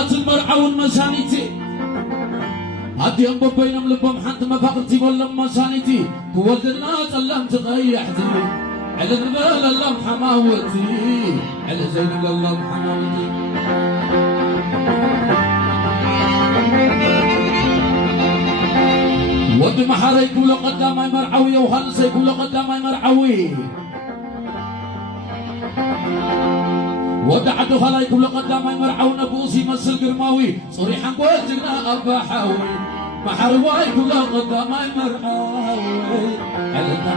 ساعات المرعون مسانيتي هدي أم بينهم لبهم حنت ما فقرتي ولا مسانيتي كولدنا سلام تغيحتي على البال الله حماوتي على زين الله حماوتي ود محاري كل قدامي مرعوي وهنسي كل قدامي مرعوي ود عدو خلاي كل قدامي مرعو نبوسي مسل قرماوي صريحا قوتنا أبا حاوي محارواي كل قدامي مرعوي علنا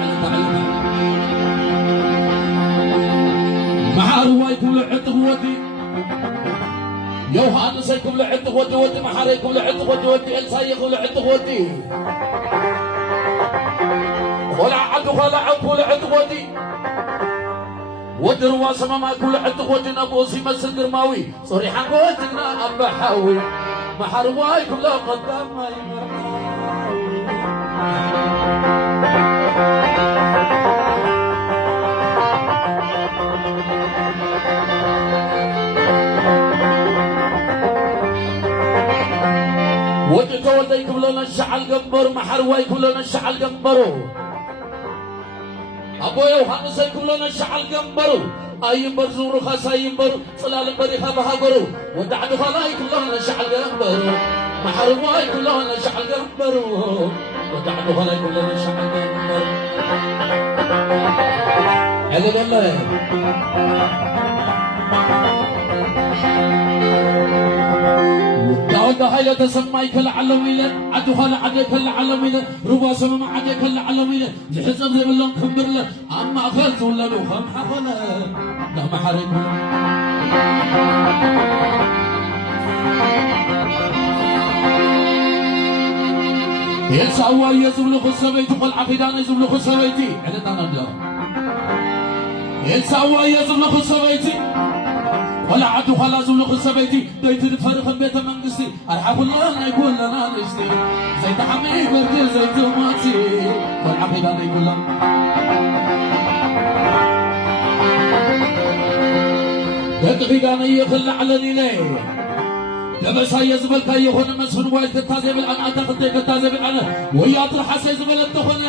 محارواي كل عتق ودي يو هانسي كل عتق ودي محاري كل عتق ودي الساي كل عتق ودي ولا عدو خلا كل عتق ودي ودر واسما ما كل عتق ودي نبوسي مسل قرماوي صريحا قوتنا أبا حاوي محارواي كل قدامي ودك وديك بلون الشعل قنبر محرواي كلنا الشعل قنبرو أبويا وحنسي كلنا الشعل قنبرو أي برزور خاصي برو صلال بريخا بهاجرو ودعنا خلاي كلنا الشعل قنبرو محرواي كلنا الشعل قنبرو ودعنا خلاي كلنا الشعل قنبرو هلا والله داود هاي تسمى كل علميله عدو خال عدي كل علميله ربا سمع عدي كل علميله جحزب زي بلون كمبر له اما اخذت ولا لو خم حقنا لا ما حرك يسوى يزبل خسبيت قل عقيدان يزبل خسبيتي عندنا نبدا يسوى يزبل خسبيتي ولا عدو خلاص ولا خسبيتي دايت الفرق بيت منقستي الحق الله يقول لنا نشتي زي تحمي برد زي توماتي والعقيدة يقول لنا دقيقة يخل على ليلي لبس هاي يزبل كي يخون مسخن وايد كتازي بالعن أعتقد كتازي بالعن ويا ترحس يزبل التخن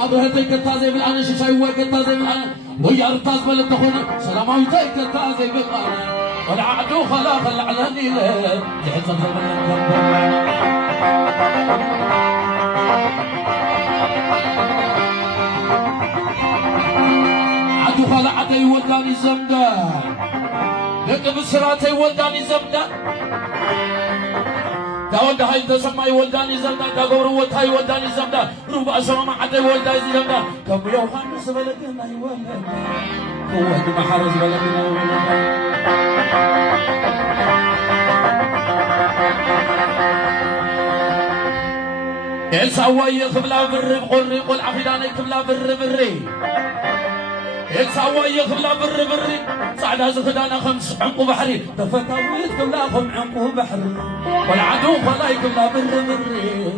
أبرهتي كتازي بالعن ششاي وايد كتازي بالعن ويا رتاز بل التخن سلاماوي تاي كتازي بالعن والعدو خلاق العلني له جحز الزمن عدو خلاق عدي ولداني زمدان لك بسراتي ولداني زمدان داود هاي تسمى ولداني زمدان داغور وتاي ولداني زمدان ربع سما عدي ولداني زمدان كم يوم سبلتنا يولد هو ما حرز بلدنا السواي خبلا بر قري قل عفيداني خبلا بر بري السواي خبلا بر بري صعدا زخدانا خمس عنقو بحري تفتاويت خبلا خم عنقو بحري والعدو خلاي خبلا بر بري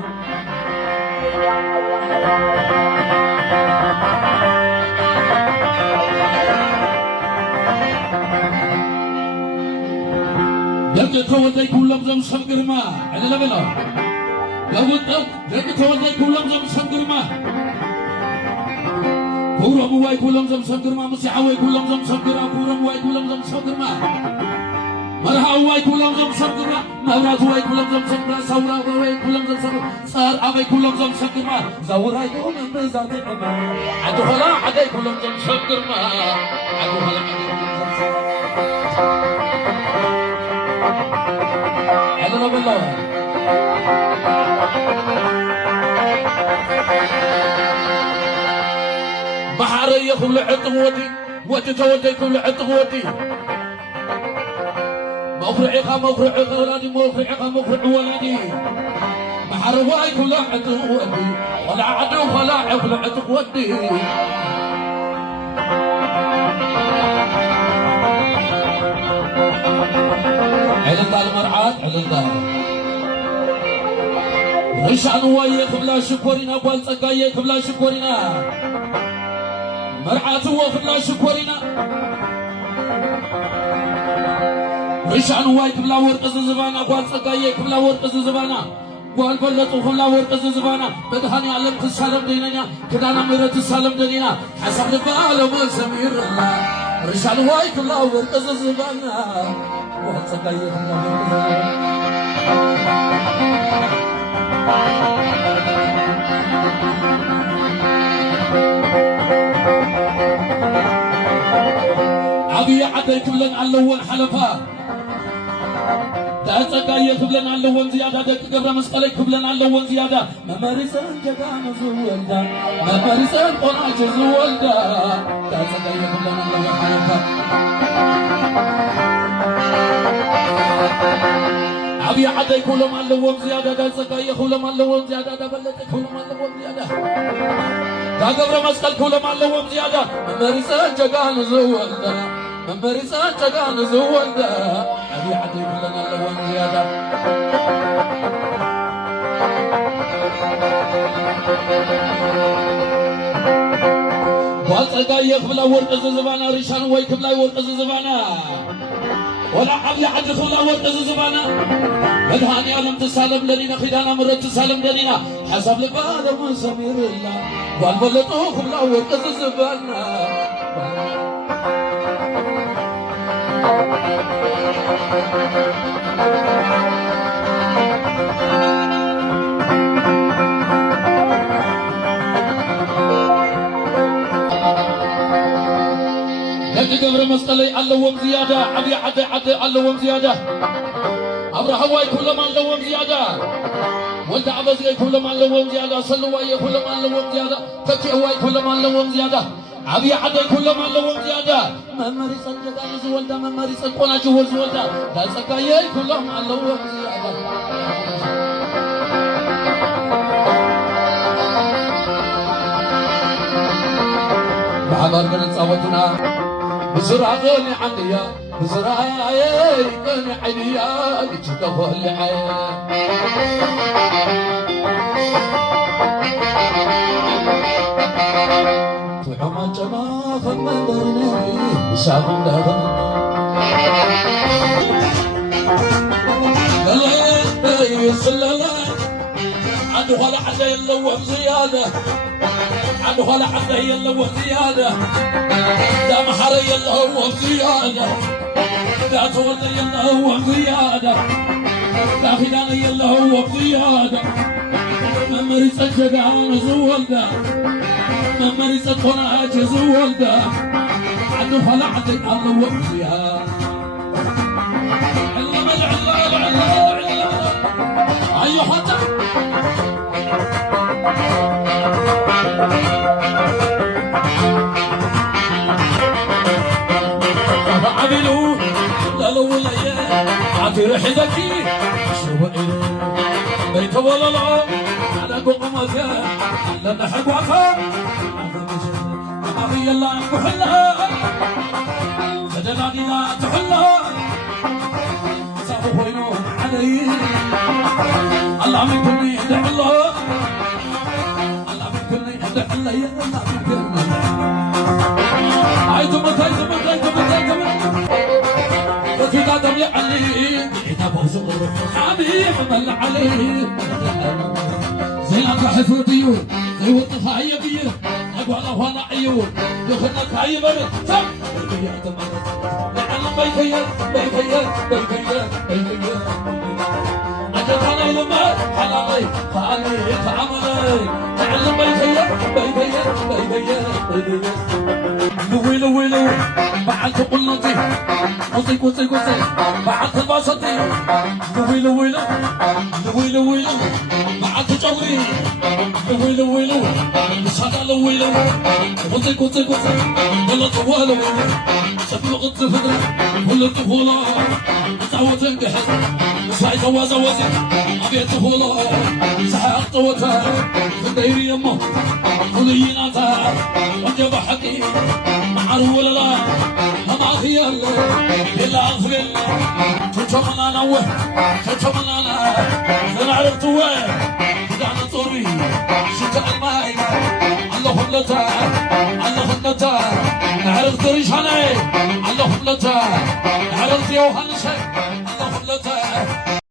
دك تولي كلهم زم سمجر ما على لبلا لو دك تولي كلهم زم سمجر ما كورم واي كلهم زم سمجر ما مسيحوي كلهم زم سمجر ما كورم واي كلهم زم سمجر ما مرها واي كلهم زم سمجر ما مرات واي كلهم زم سمجر ما سورا واي كلهم زم سمجر صار أبي كلهم زم سمجر ما زورا يوم بزاد ما عدو خلا عدي كلهم زم سمجر ما عدو خلا عدي على بالله بحرية كل عتق ودي تودي كل عتق ودي مخرعها ولدي مخرع ولدي بحرواي كل عتق ودي ولا عدو خلاع كل عتق ودي علنتا المرعات علنتا رشان وايك بلا شكورنا بالصقايك بلا شكورنا مرعات وبلا شكورنا رشان واي كبلا ورق زبانا قال سقايه كبلا ورق زبانا قال بلطو كبلا ورق زبانا بدهاني علم السلام ديننا كدانا مرت السلام ديننا حسب البال سمير الله رشان واي كبلا ورق زبانا قال سقايه كبلا ورق عبي عدي كبلن علوان حلفا تأتقايا كبلن علوان زيادة دك قبر مسقلي كبلن علوان زيادة ممارسان جدان زوالدا ممارسان قناج زوالدا تأتقايا كبلن علوان حلفا عبي عدي كلهم علوان زيادة تأتقايا كلهم علوان زيادة دبلت كلهم علوان زيادة قبر مسقل كلهم علوان زيادة ممارسان جدان زوالدا ممارسان جدان زوالدا أبي عدي كلنا لون زيادة والتقى يقبل ورق زبانا ريشان ويكبل ورق زبانا ولا عبي عدي كبل ورق زبانا بدهاني علم تسالم لنينا خدانا مرت تسالم لنينا حسب لبال من سمير الله والبلطو كبل ورق زبانا لكن قبر مسقلي علوهم زيادة عبي عدي علوهم زيادة أبرا هواي كلهم علوهم زيادة ولد عبزي كلهم علوهم زيادة سلواي كلهم علوهم زيادة تكي هواي كلهم علوهم زيادة عبي عدي كلهم علوهم زيادة ممارسان جدان زوالدا ممارسان قناج زوالدا تأتقايا كلهم علوهم زيادة بعبر من صوتنا بسرعة غني عنيا بسرعة غني عنيا لتشتغل العين تحمى جماخ المدرني بشاغم دهن لا يسللا عنده هلا حدا يلوه زيادة عنده هلا حدا يلوه زيادة لا محر يلوه زيادة لا تولد يلوه زيادة لا خدان يلوه زيادة ممارسة جدعان زوالدا ممارسة قناج زوالدا عنده هلا حدا يلوه زيادة علم العلم أيها حتى عبلو لالو ولايا عطير حذكي شوائل بيت ولا لا على قوم مكان على نحق وفا أخي يلا كحلها فدلاني لا تحلها صافو بينو علي الله من كل يدع الله الله من كل يدع الله يا الله من كل عايزم في قدم علي كتاب وصغر حبيب مل عليه زي الأطرح في الطيور زي والطفاية بيه أقوى الله عيون يخلك هاي برد سب لعلم بيكير أجل أنا لما حلالي خالي خاملي لعلم بيكير لويلو بعد قلتي قصي بعد باسطي لويلو بعد جوري لويلو صدى لويلو قصي ولا طوالو شفلق الطفل ولا طفولا تعوت انجحت سعيد وزوزي ابي طفولا سحق طوتها في ديري يمه وليناتها وجب حقي معروف ولا لا ما خيال الا اغفر تشوفنا نوه تشوفنا انا عرفت وين دعنا طوري شتاء الماي اللهم لتا عرفت ريش علي اللهم لتا عرفت يوحنس